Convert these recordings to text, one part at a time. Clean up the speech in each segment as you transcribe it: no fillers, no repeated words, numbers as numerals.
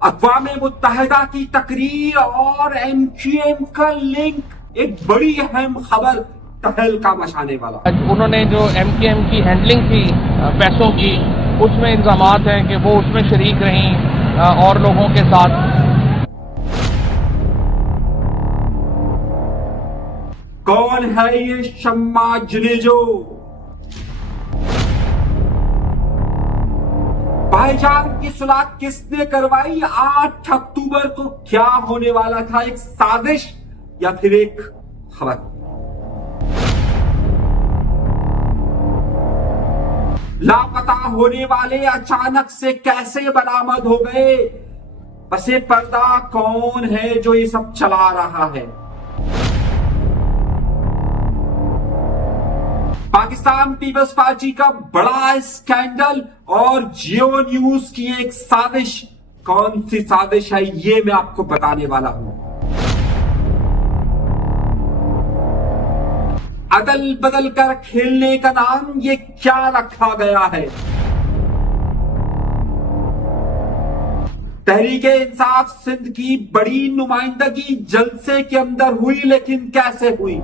अक़वाम मुत्तहिदा की तकरीर और MQM का लिंक, एक बड़ी अहम खबर तहलका मचाने वाला। उन्होंने जो MQM की हैंडलिंग थी पैसों की, उसमें इल्ज़ामात हैं कि वो उसमें शरीक रहीं और लोगों के साथ। कौन है ये शम्मा जुनेजो? भाईजान की सुलह किसने करवाई? 8 अक्टूबर को क्या होने वाला था? एक साजिश या फिर एक खबर? लापता होने वाले अचानक से कैसे बरामद हो गए? पसे पर्दा कौन है जो ये सब चला रहा है? पाकिस्तान पीपल्स पार्टी का बड़ा स्कैंडल और जियो न्यूज की एक साजिश। कौन सी साजिश है ये मैं आपको बताने वाला हूं। अदल बदल कर खेलने का नाम ये क्या रखा गया है? तहरीके इंसाफ सिंध की बड़ी नुमाइंदगी जलसे के अंदर हुई, लेकिन कैसे हुई?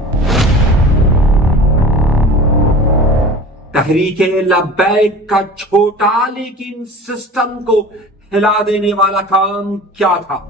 तहरीके लब्बैक का छोटा लेकिन सिस्टम को हिला देने वाला काम क्या था?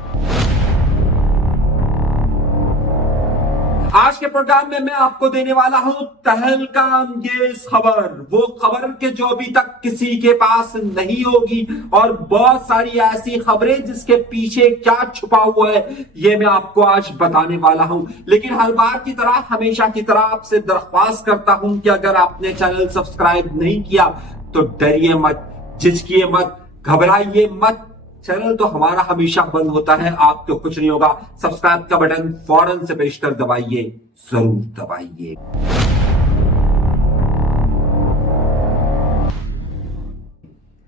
आज के प्रोग्राम में मैं आपको देने वाला हूं तहलका अंगेज खबर, वो खबर के जो अभी तक किसी के पास नहीं होगी, और बहुत सारी ऐसी खबरें जिसके पीछे क्या छुपा हुआ है ये मैं आपको आज बताने वाला हूं। लेकिन हर बार की तरह, हमेशा की तरह आपसे दरख्वास्त करता हूं कि अगर आपने चैनल सब्सक्राइब नहीं किया तो डरिए मत, झिझकिए मत, घबराइए मत। चैनल तो हमारा हमेशा बंद होता है, आपको कुछ नहीं होगा। सब्सक्राइब का बटन फौरन से बेशतर दबाइए, जरूर दबाइए।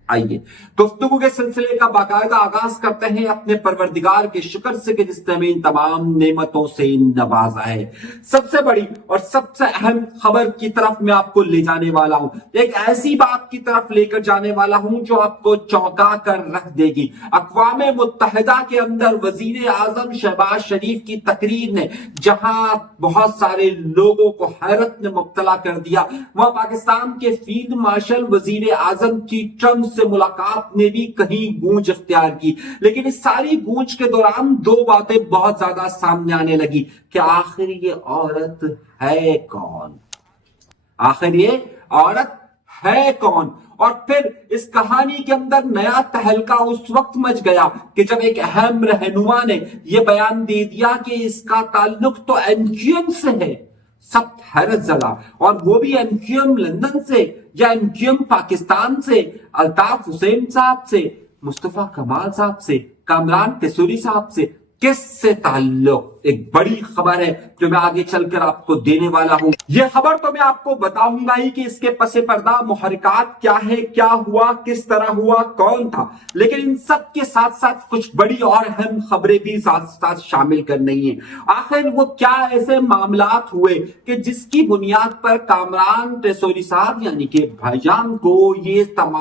आइए गुफ्तगू के सिलसिले का बाकायदा आगाज करते हैं अपने परवरदिगार के शुक्र से कि जिसने हमें इन तमाम नेमतों से नवाजा है। सबसे बड़ी और सबसे अहम खबर की तरफ मैं आपको ले जाने वाला हूं। एक ऐसी बात की तरफ लेकर जाने वाला हूं जो आपको चौंका कर रख देगी। अक़वाम मुत्तहिदा के अंदर वजीर आजम शहबाज शरीफ की तकरीर ने जहां बहुत सारे लोगों को हैरत में मुब्तला कर दिया, वह पाकिस्तान के फील्ड मार्शल वजीर आजम की ट्रंप से मुलाकात ने भी कहीं गूंज इख्तियार की। लेकिन इस सारी गूंज के दौरान दो बातें बहुत ज्यादा सामने आने लगी कि आखिर ये औरत है कौन? आखिर ये औरत है कौन? और फिर इस कहानी के अंदर नया तहलका उस वक्त मच गया कि जब एक अहम रहनुमा ने यह बयान दे दिया कि इसका ताल्लुक तो MQM से है। सब हैरत जदा, और वो भी MQM लंदन से या MQM पाकिस्तान से, अल्ताफ हुसैन साहब से, मुस्तफा कमाल साहब से, कामरान तेसूरी साहब से। किससे ताल्लुक? एक बड़ी खबर है जो मैं आगे चलकर आपको देने वाला हूं। यह खबर तो मैं आपको बताऊंगा ही कि इसके पसे पर्दा मुहर्रिकात क्या है, क्या हुआ, किस तरह हुआ, कौन था। लेकिन इन सब के साथ साथ कुछ बड़ी और अहम खबरें भी साथ साथ शामिल करनी है। आखिर वो क्या ऐसे मामलात हुए कि जिसकी बुनियाद पर कामरान तेसूरी साहब यानी कि भाईजान को ये तमाम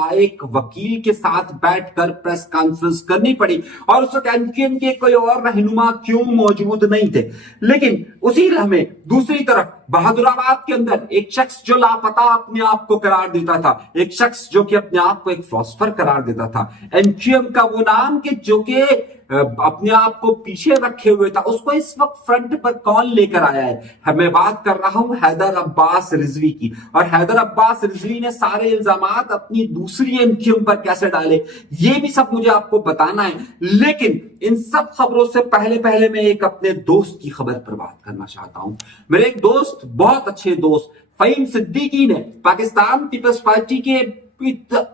वकील के साथ बैठकर प्रेस कॉन्फ्रेंस करनी पड़ी, और उस वक्त MQM के कोई और रहनुमा क्यों मौजूद नहीं थे। लेकिन उसी लम्हे दूसरी तरफ बहादुराबाद के अंदर एक शख्स जो लापता अपने आप को करार देता था, एक शख्स जो कि अपने आप को एक फिलोसोफर करार देता था, MQM का वो नाम कि जो कि अपने आप को पीछे रखे हुए था, उसको इस वक्त फ्रंट पर कौन लेकर आया है? मैं बात कर रहा हूं हैदर अब्बास रिजवी की। और हैदर अब्बास रिजवी ने सारे इल्जामात अपनी दूसरी MQM पर कैसे डाले, ये भी सब मुझे आपको बताना है। लेकिन इन सब खबरों से पहले पहले मैं एक अपने दोस्त की खबर पर बात करना चाहता हूं। मेरे एक दोस्त, बहुत अच्छे दोस्त फहीम सिद्दीकी ने पाकिस्तान पीपल्स पार्टी के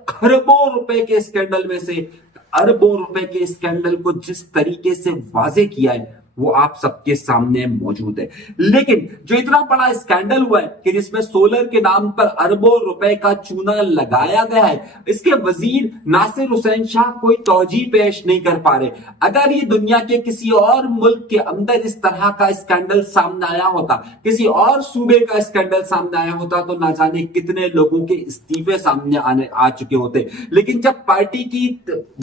खरबों रुपए के स्कैंडल में से अरबों रुपए के स्कैंडल को जिस तरीके से वाजे किया है, वो आप सबके सामने मौजूद है। लेकिन जो इतना बड़ा स्कैंडल हुआ है कि जिसमें सोलर के नाम पर अरबों रुपए का चूना लगाया गया है, इसके वजीर नासिर हुसैन शाह कोई तौजीह पेश नहीं कर पा रहे। अगर ये दुनिया के किसी और मुल्क के अंदर इस तरह का स्कैंडल सामने आया होता, किसी और सूबे का स्कैंडल सामने आया होता, तो ना जाने कितने लोगों के इस्तीफे सामने आ चुके होते। लेकिन जब पार्टी की,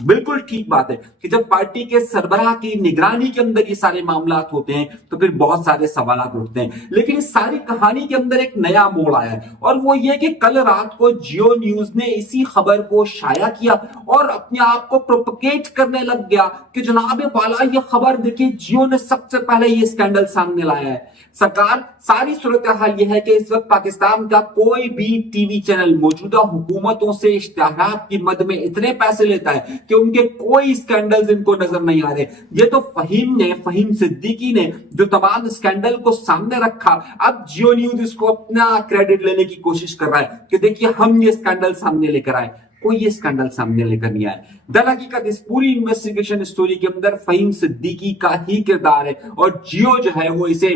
बिल्कुल ठीक बात है कि जब पार्टी के सरबराह की निगरानी के अंदर ये सारे मामला होते हैं तो फिर बहुत सारे सवाल उठते हैं। लेकिन इस सारी कहानी के अंदर एक नया मोड़ आया है, और वो ये कि कल रात को जियो न्यूज ने इसी खबर को शाया किया और अपने आप को प्रोपगेट करने लग गया कि जनाब वाला ये खबर देखिए, जियो ने सबसे पहले ये स्कैंडल सामने लाया है। सरकार, सारी सूरत हाल यह है कि इस वक्त पाकिस्तान का कोई भी टीवी चैनल मौजूदा हुकूमतों से इश्तिहारात की मद में इतने पैसे लेता है कि उनके कोई स्कैंडल्स इनको नजर नहीं आ रहे। ये तो फहीम सिद्दीकी ने जो तमाम स्कैंडल को सामने रखा, अब जियो न्यूज इसको अपना क्रेडिट लेने की कोशिश कर रहा है कि देखिए हम ये स्कैंडल सामने लेकर आए। कोई ये स्कैंडल सामने लेकर नहीं आए। दरहकीकत इस पूरी इन्वेस्टिगेशन स्टोरी के अंदर फहीम सिद्दीकी का ही किरदार है, और जियो जो है वो इसे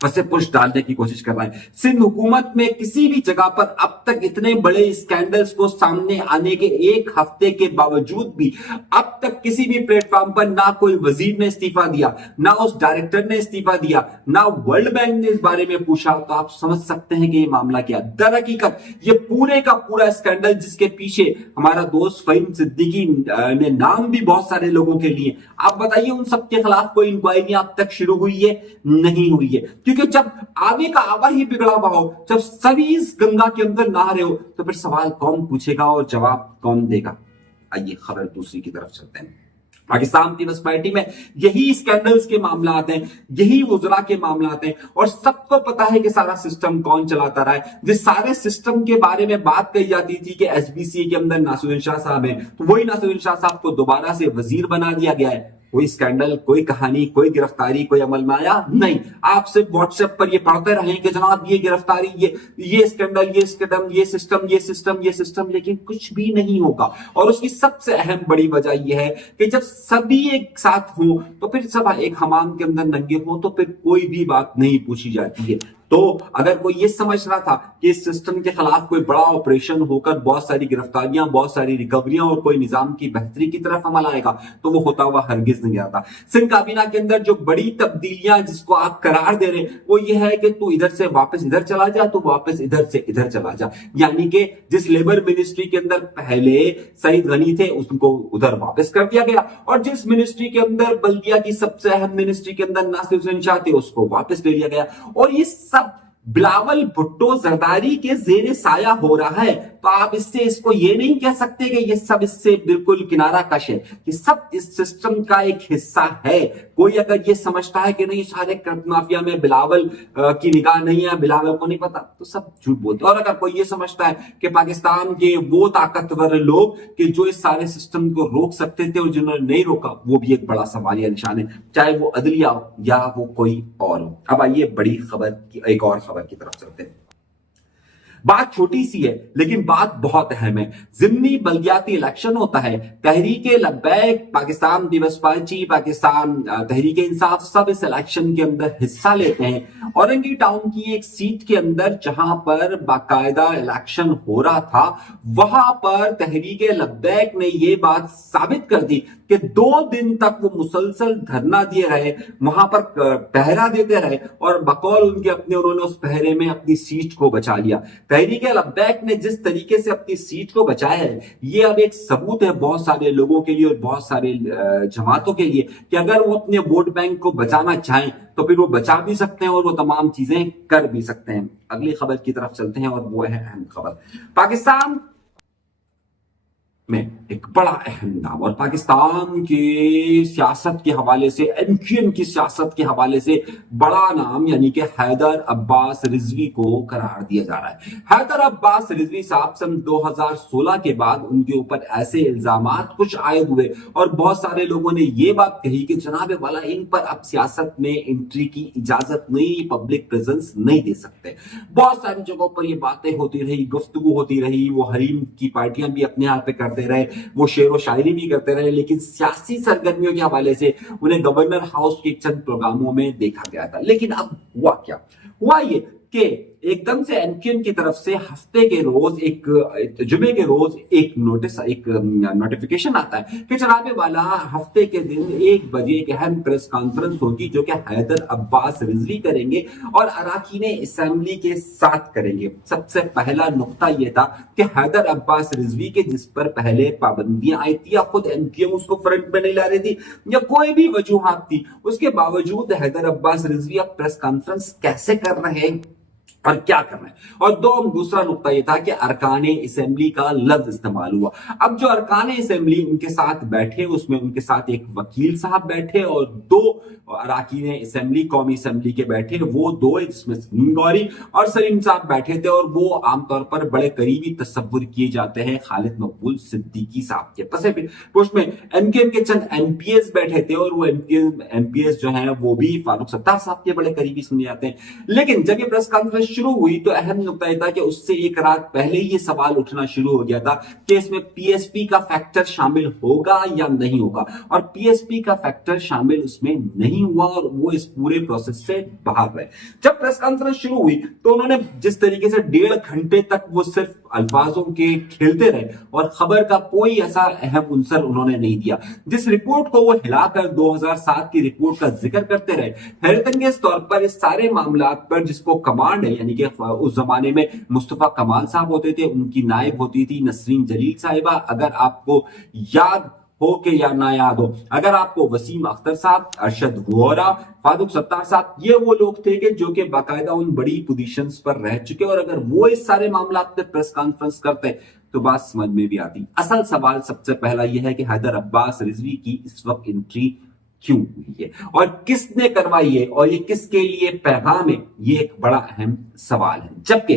फंसे पुश डालने की कोशिश कर रहा है। सिंध हुकूमत में किसी भी जगह पर अब तक इतने बड़े स्कैंडल्स को सामने आने के एक हफ्ते के बावजूद भी अब तक किसी भी प्लेटफॉर्म पर ना कोई वजीर ने इस्तीफा दिया, ना उस डायरेक्टर ने इस्तीफा दिया, ना वर्ल्ड बैंक ने इस बारे में पूछा। तो आप समझ सकते हैं कि ये मामला क्या। दरहकीकत ये पूरे का पूरा स्कैंडल जिसके पीछे हमारा दोस्त फहीम सिद्दीकी ने नाम भी बहुत सारे लोगों के लिए, आप बताइए उन सबके खिलाफ कोई इंक्वायरी अब तक शुरू हुई है? नहीं हुई है, क्योंकि जब आगे का आवा ही बिगड़ा हुआ हो, जब सभी इस गंगा के अंदर नहा रहे हो, तो फिर सवाल कौन पूछेगा और जवाब कौन देगा? आइए खबर दूसरी की तरफ चलते हैं। पाकिस्तान पीपल्स पार्टी में यही स्कैंडल्स के मामला आते हैं, यही वुज़रा के मामला आते हैं, और सबको पता है कि सारा सिस्टम कौन चलाता रहा है। जिस सारे सिस्टम के बारे में बात कही जाती थी कि एसबीसी के अंदर नासिरुद्दीन शाह साहब हैं, तो वही नासिरुद्दीन शाह साहब को दोबारा से वजीर बना दिया गया है। कोई स्कैंडल, कोई कहानी, कोई गिरफ्तारी, कोई अमल में आया नहीं। आप सिर्फ व्हाट्सएप पर ये पढ़ते रहें कि जनाब ये गिरफ्तारी, ये स्कैंडल, ये स्कैंडल, ये सिस्टम, लेकिन कुछ भी नहीं होगा। और उसकी सबसे अहम बड़ी वजह यह है कि जब सभी एक साथ हो, तो फिर सब एक हमाम के अंदर नंगे हो, तो फिर कोई भी बात नहीं पूछी जाती है। तो अगर कोई ये समझ रहा था कि इस सिस्टम के खिलाफ कोई बड़ा ऑपरेशन होकर बहुत सारी गिरफ्तारियां, बहुत सारी रिकवरियां और कोई निजाम की बेहतरी की तरफ अमल आएगा, तो वो होता हुआ हरगिज नहीं आता। सिंध काबीना के अंदर जो बड़ी तब्दीलियां जिसको आप करार दे रहे, वो ये है कि तू इधर से वापस इधर चला जा, तू वापस इधर से इधर चला जा। यानी कि जिस लेबर मिनिस्ट्री के अंदर पहले सईद गनी थे, उसको उधर वापस कर दिया गया, और जिस मिनिस्ट्री के अंदर बल्दिया की सबसे अहम मिनिस्ट्री के अंदर नासिर हुसैन शाह थे, उसको वापस ले लिया गया। और ये सब बिलावल भुट्टो जरदारी के जेरे साया हो रहा है। तो आप इसको ये नहीं कह सकते कि ये सब इससे बिल्कुल किनारा कश है। ये सब इस सिस्टम का एक हिस्सा है। कोई अगर ये समझता है कि नहीं सारे कर्ज माफिया में बिलावल की निगाह नहीं है, बिलावल को नहीं पता, तो सब झूठ बोलते। और अगर कोई ये समझता है कि पाकिस्तान के वो ताकतवर लोग कि जो इस सारे सिस्टम को रोक सकते थे और जिन्होंने नहीं रोका, वो भी एक बड़ा सवालिया निशान है, चाहे वो अदलिया हो या वो कोई और हो। अब आइए बड़ी खबर की, एक और खबर की तरफ चलते हैं। बात छोटी सी है लेकिन बात बहुत अहम है। जिमनी बल्दियाती इलेक्शन होता है, तहरीके लब्बैक, पाकिस्तान पीपल्स पार्टी, पाकिस्तान तहरीके इंसाफ सब इस इलेक्शन के अंदर हिस्सा लेते हैं। औरंगी टाउन की एक सीट के अंदर जहां पर बाकायदा इलेक्शन हो रहा था, वहां पर तहरीके लब्बैक ने यह बात साबित कर दी कि 2 दिन तक वो मुसलसल धरना दिए रहे, वहां पर पहरा देते रहे, और बकौल उनके अपने उन्होंने उस पहरे में अपनी सीट को बचा लिया। तहरीक लब्बैक ने जिस तरीके से अपनी सीट को बचाया है, ये अब एक सबूत है बहुत सारे लोगों के लिए और बहुत सारे जमातों के लिए कि अगर वो अपने वोट बैंक को बचाना चाहें तो फिर वो बचा भी सकते हैं और वो तमाम चीजें कर भी सकते हैं। अगली खबर की तरफ चलते हैं और वो है अहम खबर। पाकिस्तान में एक बड़ा अहम नाम और पाकिस्तान की सियासत के हवाले से, एमक्यूएम की सियासत के हवाले से बड़ा नाम, यानी कि हैदर अब्बास रिजवी को करार दिया जा रहा है। हैदर अब्बास रिजवी साहब सन 2016 के बाद उनके ऊपर ऐसे इल्जामात कुछ आए हुए और बहुत सारे लोगों ने यह बात कही कि जनाब वाला इन पर अब सियासत में एंट्री की इजाजत नहीं, पब्लिक प्रेजेंस नहीं दे सकते। बहुत सारी जगहों पर ये बातें होती रही, गुफ्तगू होती रही, वो हरीम की पार्टियां भी अपने यहाँ पे करती करते रहे, वो शेर व शायरी भी करते रहे, लेकिन सियासी सरगर्मियों के हवाले से उन्हें गवर्नर हाउस के चंद प्रोग्रामों में देखा गया था। लेकिन अब हुआ क्या? हुआ ये कि एकदम से एमक्यूएम की तरफ से हफ्ते के रोज जुमे के रोज एक नोटिफिकेशन आता है कि जनाबे वाला हफ्ते के दिन 1 बजे एक अहम प्रेस कॉन्फ्रेंस होगी जो कि हैदर अब्बास रिजवी करेंगे और अराकीन असेंबली के साथ करेंगे। सबसे पहला नुक्ता यह था कि हैदर अब्बास रिजवी के जिस पर पहले पाबंदियां आई थी या खुद एमक्यूएम उसको फ्रंट में नहीं ला रही थी या कोई भी वजूहात थी, उसके बावजूद हैदर अब्बास रिजवी अब प्रेस कॉन्फ्रेंस कैसे कर रहे हैं और क्या करना है। और दूसरा नुक्ता यह था कि अरकाने असेंबली का लफ्ज इस्तेमाल हुआ। अब जो अरकाने असेंबली उनके साथ बैठे, उसमें उनके साथ एक वकील साहब बैठे और 2 अरकान असेंबली कौमी असेंबली के बैठे, वो 2 जिसमें सलीम गौरी और सलीम साहब बैठे थे और वो आमतौर पर बड़े करीबी तस्वुर किए जाते हैं खालिद मकबूल सिद्दीकी साहब के। पसे पुष्ट में एमक्यूएम के चंद एमपीएस बैठे थे और वो एमपीएस जो है वो भी फारूक सत्तार साहब के बड़े करीबी सुने जाते हैं। लेकिन जब ये प्रेस कॉन्फ्रेंस शुरू हुई तो अहम नुकता यह था कि उससे एक रात पहले ही ये सवाल उठना शुरू हो गया था कि इसमें पीएसपी का फैक्टर शामिल होगा या नहीं होगा, और पीएसपी का फैक्टर शामिल उसमें नहीं हुआ और वो इस पूरे प्रोसेस से बाहर रहे। जब प्रेस कॉन्फ्रेंस शुरू हुई तो उन्होंने जिस तरीके से 1.5 घंटे तक वो सिर्फ अल्फाजों के खेलते रहे और खबर का कोई ऐसा अहम उनसर उन्होंने नहीं दिया। जिस रिपोर्ट को वो हिलाकर 2007 की रिपोर्ट का जिक्र करते रहे, हैरतअंगेज तौर पर इस सारे मामलात पर जिसको कमांड है, यानी कि उस जमाने में मुस्तफा कमाल साहब होते थे, उनकी नायब होती थी नसरीन जलील साहिबा। अगर आपको याद हो के या ना याद हो, अगर आपको वसीम अख्तर साहब, अरशद वोहरा, फारूक सत्तार साहब, ये वो लोग थे कि जो कि बाकायदा उन बड़ी पोजीशंस पर रह चुके, और अगर वो इस सारे मामला पे प्रेस कॉन्फ्रेंस करते तो बात समझ में भी आती। असल सवाल सबसे पहला यह है कि हैदर अब्बास रिजवी की इस वक्त एंट्री क्यों हुई है और किसने करवाई है और ये किसके लिए पैगाम है, ये एक बड़ा अहम सवाल है। जबकि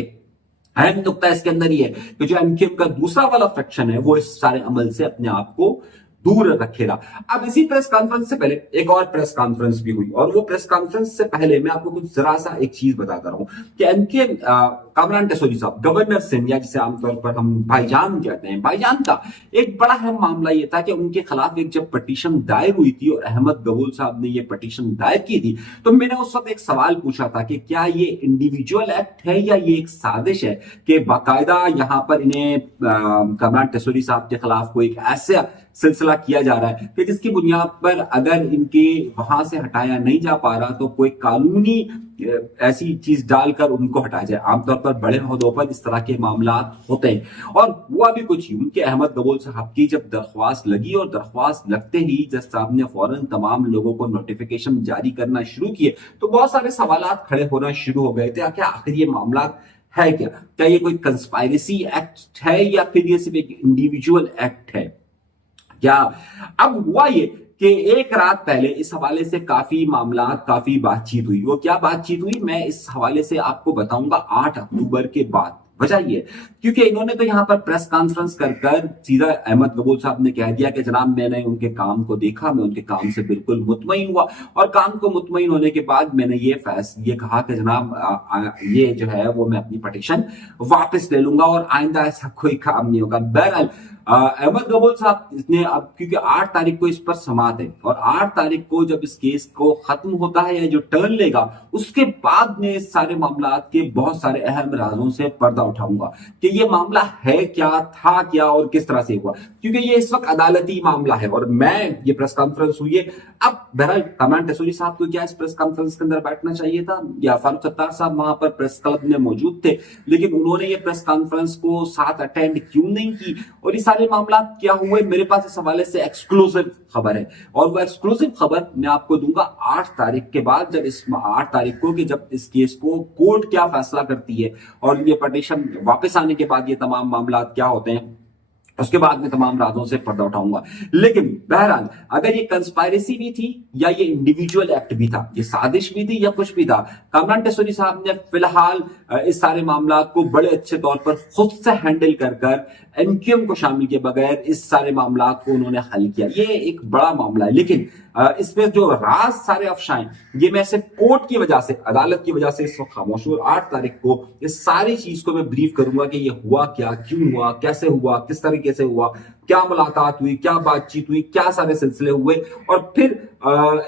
अहम नुकता इसके अंदर ही है कि जो एमक्यूएम का दूसरा वाला फ्रैक्शन है वो इस सारे अमल से अपने आप को दूर रखेगा। अब इसी प्रेस कॉन्फ्रेंस से पहले एक और प्रेस कॉन्फ्रेंस भी हुई, और वो प्रेस कॉन्फ्रेंस से पहले मैं आपको कुछ जरा सा एक चीज बताता रहूं कि एमक्यूएम कामरान टेसोरी साहब, गवर्नर सिंधिया जिसे आमतौर पर हम भाईजान कहते हैं, भाईजान का एक बड़ा अहम मामला यह था कि उनके खिलाफ एक जब पटिशन दायर हुई थी और अहमद गबूल साहब ने ये पटिशन दायर की थी, तो मैंने उस वक्त एक सवाल पूछा था कि क्या ये इंडिविजुअल एक्ट है या ये एक साजिश है कि बाकायदा यहां पर इन्हें कामरान टेसोरी साहब के खिलाफ कोई एक ऐसा सिलसिला किया जा रहा है कि जिसकी बुनियाद पर अगर इनके वहां से हटाया नहीं जा पा रहा तो कोई कानूनी ऐसी चीज डालकर उनको हटाया जाए। आमतौर पर बड़े ओहदों पर इस तरह के मामला होते हैं। और हुआ भी कुछ यूं कि अहमद गबूल साहब की जब दरख्वास्त लगी और दरख्वास्त लगते ही जज साहब ने फौरन तमाम लोगों को नोटिफिकेशन जारी करना शुरू किए, तो बहुत सारे सवालात खड़े होना शुरू हो गए थे कि आखिर ये मामला है क्या ये कोई कंस्पायरेसी एक्ट है या फिर ये सिर्फ एक इंडिविजुअल एक्ट है क्या। अब हुआ ये कि एक रात पहले इस हवाले से काफी काफी बातचीत हुई। वो क्या बातचीत हुई मैं इस हवाले से आपको बताऊंगा 8 अक्टूबर के बाद। वजह ये क्योंकि इन्होंने तो यहां पर प्रेस कॉन्फ्रेंस कर सीधा अहमद गबूल साहब ने कह दिया कि जनाब मैंने उनके काम को देखा, मैं उनके काम से बिल्कुल मुतमईन हुआ, और काम को मुतमईन होने के बाद मैंने ये कहा कि जनाब ये जो है वो मैं अपनी पटिशन वापस ले लूंगा और आइंदा ऐसा कोई काम नहीं होगा। बहरहाल अहमद गबूल साहब ने अब क्योंकि 8 तारीख को इस पर समाअत है और 8 तारीख को जब इस केस को खत्म होता है या जो टर्न लेगा उसके बाद में इस सारे मामलात के बहुत सारे अहम राजों से पर्दा उठाऊंगा कि ये मामला है क्या, था क्या और किस तरह से हुआ, क्योंकि ये इस वक्त अदालती मामला है। और मैं ये प्रेस कॉन्फ्रेंस हुई है, अब बहरहाल कामरान टेसोरी साहब को क्या इस प्रेस कॉन्फ्रेंस के अंदर बैठना चाहिए था या फारूक सत्तार साहब वहां पर प्रेस क्लब में मौजूद थे, लेकिन उन्होंने ये प्रेस कॉन्फ्रेंस को साथ अटेंड क्यों नहीं की और ये सारे मामला क्या हुए। मेरे पास इस हवाले से एक्सक्लूसिव खबर है और वो एक्सक्लूसिव खबर मैं आपको दूंगा 8 तारीख के बाद, जब इस 8 तारीख को कि जब इस केस को कोर्ट क्या फैसला करती है और ये पटिशन वापस आने के बाद ये तमाम मामला क्या होते हैं, उसके बाद में तमाम राजों से पर्दा उठाऊंगा। लेकिन बहरहाल अगर ये कंस्पायरेसी भी थी या ये इंडिविजुअल एक्ट भी था, ये साजिश भी थी या कुछ भी था, कामरान टेसोरी साहब ने फिलहाल इस सारे मामला को बड़े अच्छे तौर पर खुद से हैंडल कर एमक्यूएम को शामिल किए बगैर इस सारे मामला को उन्होंने हल किया। ये एक बड़ा मामला है, लेकिन इसमें जो राज सारे अफशाएं ये मैं सिर्फ कोर्ट की वजह से, अदालत की वजह से इस वक्त खामोश हूं। 8 तारीख को इस सारी चीज को मैं ब्रीफ करूंगा कि ये हुआ क्या, क्यों हुआ, कैसे हुआ, किस तरीके तरीके से हुआ, क्या मुलाकात हुई, क्या बातचीत हुई, क्या सारे सिलसिले हुए, और फिर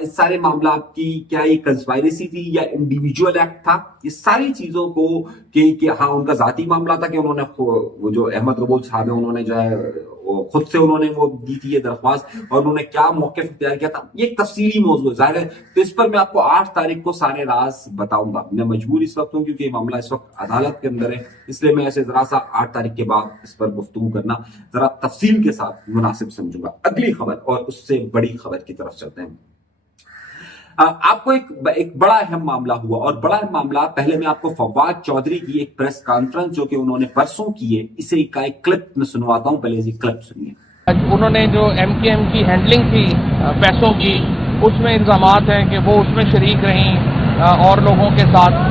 इस सारे मामला की क्या ये कंस्पायरेसी थी या इंडिविजुअल एक्ट था, ये सारी चीजों को कि हाँ उनका जाती मामला था कि उन्होंने वो जो अहमद कबूल साहब है उन्होंने जो है खुद से उन्होंने वो दी थी ये दरख्वास्त, और उन्होंने क्या मौके इख्तियार किया था, ये एक तफसीली मौजूद जाहिर है। तो इस पर मैं आपको 8 तारीख को सारे राज बताऊंगा। मैं मजबूर इस वक्त हूँ क्योंकि ये मामला इस वक्त अदालत के अंदर है, इसलिए मैं ऐसे जरा सा 8 तारीख के बाद इस पर गुफ्तगू करना जरा तफसील के साथ मुनासिब समझूंगा। अगली खबर और उससे बड़ी खबर की तरफ चलते हैं। आपको एक बड़ा अहम मामला हुआ, और बड़ा अहम मामला, पहले मैं आपको फवाद चौधरी की एक प्रेस कॉन्फ्रेंस जो कि उन्होंने परसों की है, इसे का एक क्लिप में सुनवाता हूं, पहले ये क्लिप सुनिए। उन्होंने जो MKM की हैंडलिंग थी पैसों की, उसमें इल्जामात हैं कि वो उसमें शरीक रहीं और लोगों के साथ।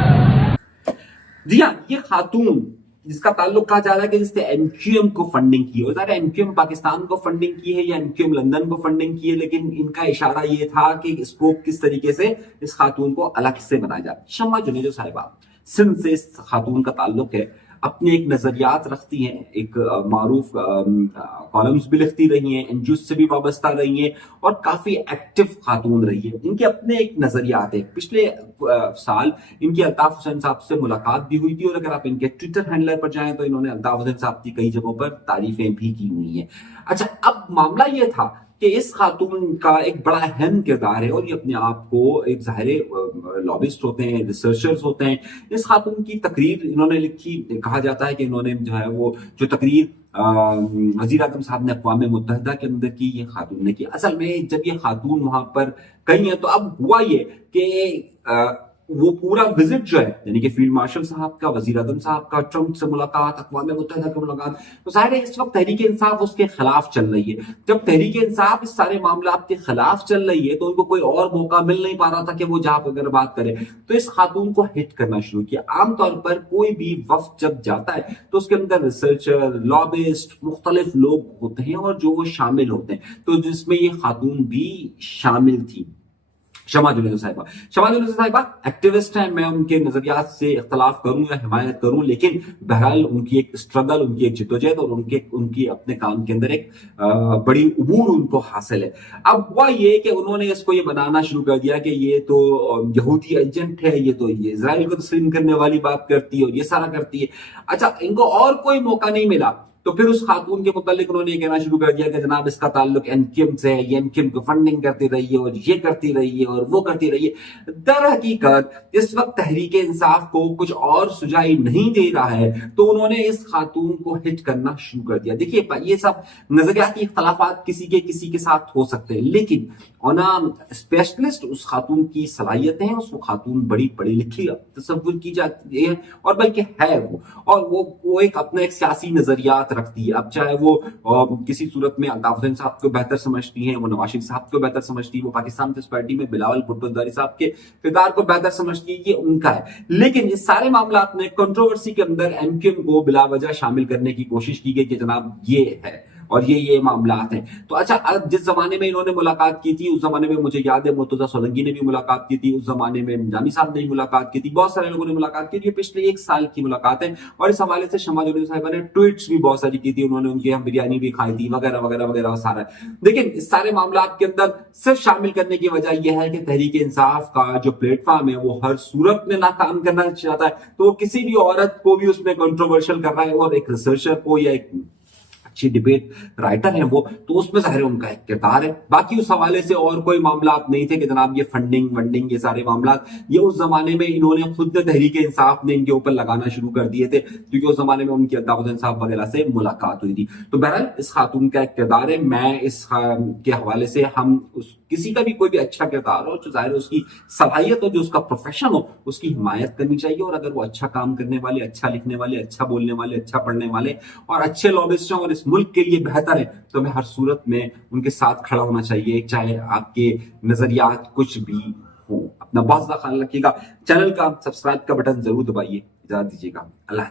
जी हाँ, ये खातून जिसका ताल्लुक कहा जा रहा है कि जिसने MQM को फंडिंग की है, ज़ाहिर है MQM पाकिस्तान को फंडिंग की है या MQM लंदन को फंडिंग की है, लेकिन इनका इशारा ये था कि इसको किस तरीके से इस खातून को अलग से बनाया जाए। शम्मा जुनेजो साहिबा सिंध से इस खातून का ताल्लुक है, अपने एक नजरियात रखती हैं, एक मारूफ कॉलम्स भी लिखती रही हैं, एनजीओ से भी वाबस्ता रही हैं और काफी एक्टिव खातून रही है। इनके अपने एक नजरियात है। पिछले साल इनकी अल्ताफ हुसैन साहब से मुलाकात भी हुई थी, और अगर आप इनके ट्विटर हैंडलर पर जाएं तो इन्होंने अल्ताफ हुसैन साहब की कई जगहों पर तारीफें भी की हुई हैं। अच्छा, अब मामला ये था कि इस खातून का एक बड़ा अहम किरदार है, और ये अपने आप को एक ज़ाहिर लॉबिस्ट होते हैं, रिसर्चर्स होते हैं। इस खातून की तकरीर इन्होंने लिखी, कहा जाता है कि इन्होंने जो है वो जो तकरीर वजीर आज़म साहब ने अक़वाम मुत्तहिदा के अंदर की, ये खातून ने की। असल में जब ये खातून वहां पर गई है तो अब हुआ ये कि वो पूरा विजिट जो है, यानी कि फील्ड मार्शल साहब का, वजीर आज़म साहब का, ट्रंप से मुलाकात, अक़वाम मुत्तहिदा की मुलाकात, तो जाहिर है इस वक्त तहरीक इंसाफ उसके खिलाफ चल रही है। जब तहरीक इंसाफ इस सारे मामला के खिलाफ चल रही है तो उनको कोई और मौका मिल नहीं पा रहा था कि वो जहां पर अगर बात करे, तो इस खातून को हिट करना शुरू किया। आमतौर पर कोई भी वफ्द जब जाता है तो उसके अंदर रिसर्चर, लॉबिस्ट, मुख्तलिफ लोग होते हैं और जो वो शामिल होते हैं, तो जिसमें ये खातून भी शामिल थी। शम्मा जुनेजो साहिबा एक्टिविस्ट हैं, मैं उनके नजरियात से इख्तलाफ करूं या हिमायत करूं, लेकिन बहरहाल उनकी एक स्ट्रगल, उनकी एक जिद्दोजहद और उनकी अपने काम के अंदर एक बड़ी उबूर उनको हासिल है। अब हुआ ये कि उन्होंने इसको ये बनाना शुरू कर दिया कि ये तो यहूदी एजेंट है, ये तो ये इजराइल को तस्लीम करने वाली बात करती है और ये सारा करती है। अच्छा, इनको और कोई मौका नहीं मिला तो फिर उस खातून के मुतालिक उन्होंने ये कहना शुरू कर दिया कि जनाब इसका ताल्लुक MQM से है, ये MQM को फंडिंग करती रही है और ये करती रही है और वो करती रही है। दर हकीकत इस वक्त तहरीक इंसाफ को कुछ और सुझाई नहीं दे रहा है, तो उन्होंने इस खातून को हिट करना शुरू कर दिया। देखिए, ये सब नजरियाती इख्तलाफात किसी के साथ हो सकते हैं, लेकिन ऑन स्पेशलिस्ट उस खातून की सलाहियतें हैं, उसको खातून बड़ी पढ़ी लिखी तस्वुर की जाती है, और बल्कि है वो, और वो एक अपना एक सियासी नजरियात रखती है। अब चाहे वो किसी सूरत में अल्ताफ हुसैन साहब को बेहतर समझती हैं, वो नवाज शरीफ साहब को बेहतर समझती है, वो पाकिस्तान पीपल्स पार्टी में बिलावल भुट्टो जरदारी साहब के किरदार को बेहतर समझती है, ये उनका है। लेकिन इस सारे मामला में कंट्रोवर्सी के अंदर MQM को बिला वजह शामिल करने की कोशिश की गई कि जनाब ये है और ये मामलात हैं। तो अच्छा, जिस जमाने में इन्होंने मुलाकात की थी, उस जमाने में मुझे याद है मुर्तजा सोलंकी ने भी मुलाकात की थी, उस जमाने में जामी साहब ने भी मुलाकात की थी, बहुत सारे लोगों ने मुलाकात की थी। पिछले 1 साल की मुलाकात है, और इस हवाले से शम्मा जुनेजो साहिबा ने ट्वीट्स भी बहुत सारी की थी, उन्होंने उनकी हम बिरयानी भी खाई थी वगैरह वगैरह वगैरह सारा। लेकिन इस सारे मामला के अंदर सिर्फ शामिल करने की वजह यह है कि तहरीक इंसाफ का जो प्लेटफॉर्म है वो हर सूरत में नाकाम करना चाहता है, तो वो किसी भी औरत को भी उसमें कंट्रोवर्शियल कर रहा है, और एक रिसर्चर को या एक अच्छी डिबेट राइटर है वो, तो उसमें ज़ाहिर उनका एक किरदार है। बाकी उस हवाले से और कोई मामला नहीं थे कि जनाब ये फंडिंग वंडिंग ये सारे मामला, ये उस जमाने में इन्होंने खुद तहरीक इंसाफ ने इनके ऊपर लगाना शुरू कर दिए थे, क्योंकि उस जमाने में उनकी अल्ताफ हुसैन साहब वगैरह से मुलाकात हुई थी। तो बहरहाल इस खातून का एक किरदार है, मैं इस के हवाले से हम किसी का भी कोई भी अच्छा किरदार हो, जो ज़ाहिर उसकी सलाहियत हो, जो उसका प्रोफेशन हो, उसकी हिमायत करनी चाहिए। और अगर वो अच्छा काम करने वाले, अच्छा लिखने वाले, अच्छा बोलने वाले, अच्छा पढ़ने वाले और अच्छे लॉबिस्ट हैं और इस मुल्क के लिए बेहतर है, तो हमें हर सूरत में उनके साथ खड़ा होना चाहिए, चाहे आपके नजरियात कुछ भी हो। अपना बहुत ज्यादा ख्याल रखिएगा। चैनल का सब्सक्राइब का बटन जरूर दबाइए। इजाजत दीजिएगा। अल्लाह।